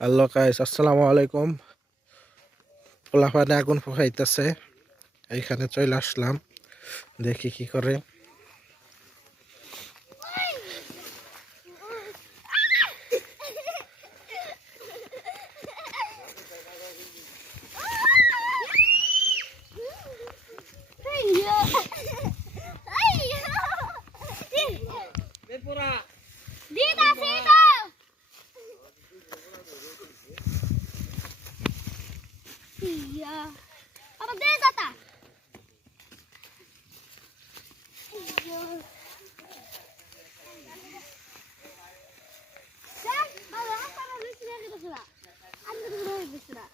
Hello guys, আসসালামু আলাইকুম। পোলাপানে আগুন ফুফাইতেছে, এইখানে চলে আসলাম, দেখি কি করে। Apa dia kata? Sen, baba apa lagi sih kita sudah? Anda sudah sudah.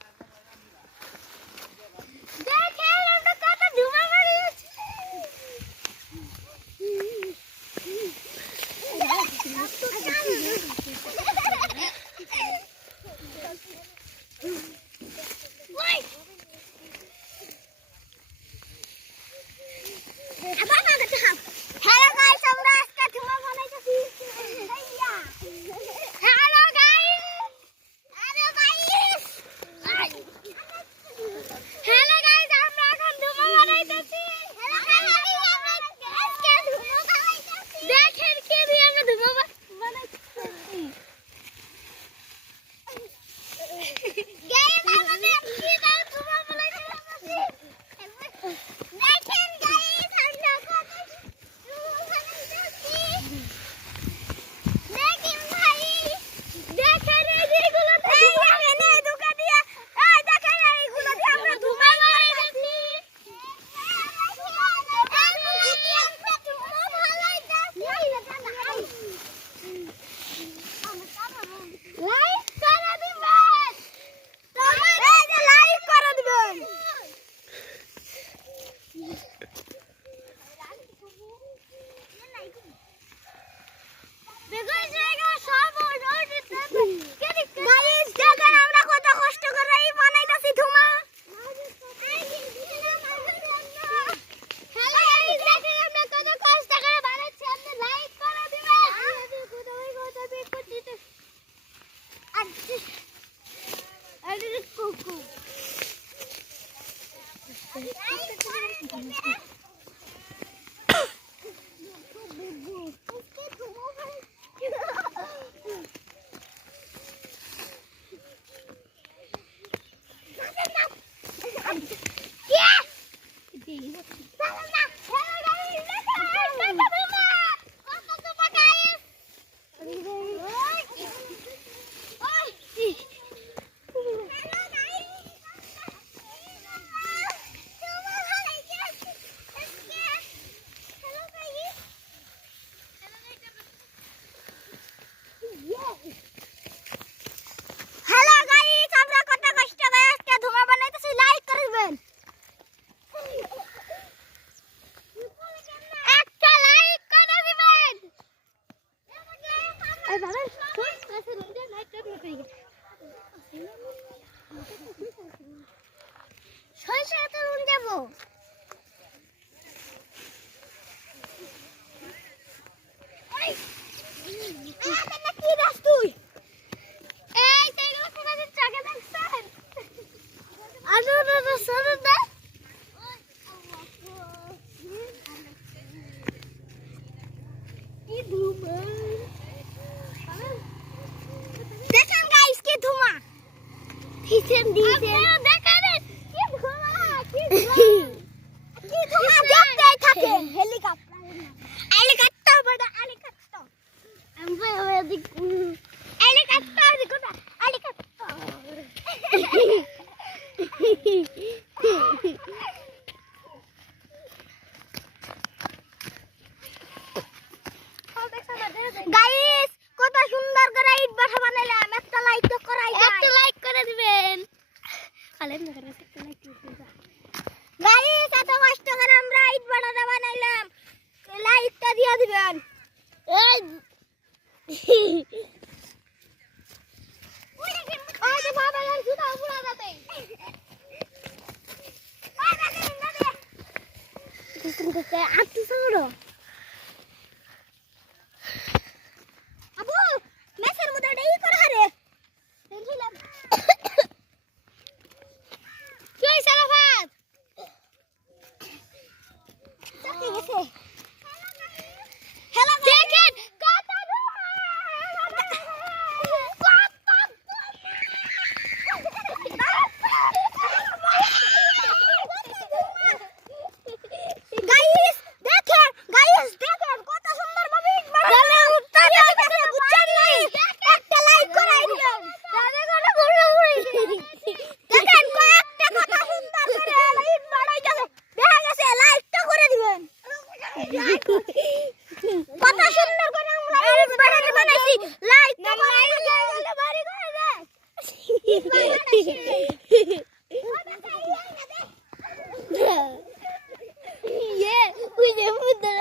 Dekhe, anda kata cuma mari. Hello guys, আমরা আজকে ধুমা বানাইতেছি। Hello guys. Hello guys. Hello guys, আমরা এখন ধুমা বানাইতেছি। Hello guys, আমরা আজকে ধুমা বানাইতেছি। দেখেন কি দিয়ে আমরা ধুমা বানাইতেছি। গাইস, আমরা কি দাও ধুমা বানাইতেছি। দেখেন গাইস, আমরা গাইস, কত সুন্দর করে ইট বাসা বানাইলাম। একটা লাইক তো করাই যায়, একটা লাইক করে দিবেন। আলেন না করে একটা লাইক করে দাও গাইস। এত কষ্ট করে আমরা ইট বাসাটা বানাইলাম, লাইকটা দিয়ে দিবেন। এই ওই যে বাবা আর সুদা পুরা যাবে। বাবা কেন যাবে? তুমি আটু সরো। আবু মেসের মধ্যে ডেই করা রে। ইয়ে ওই যে মুদ্রা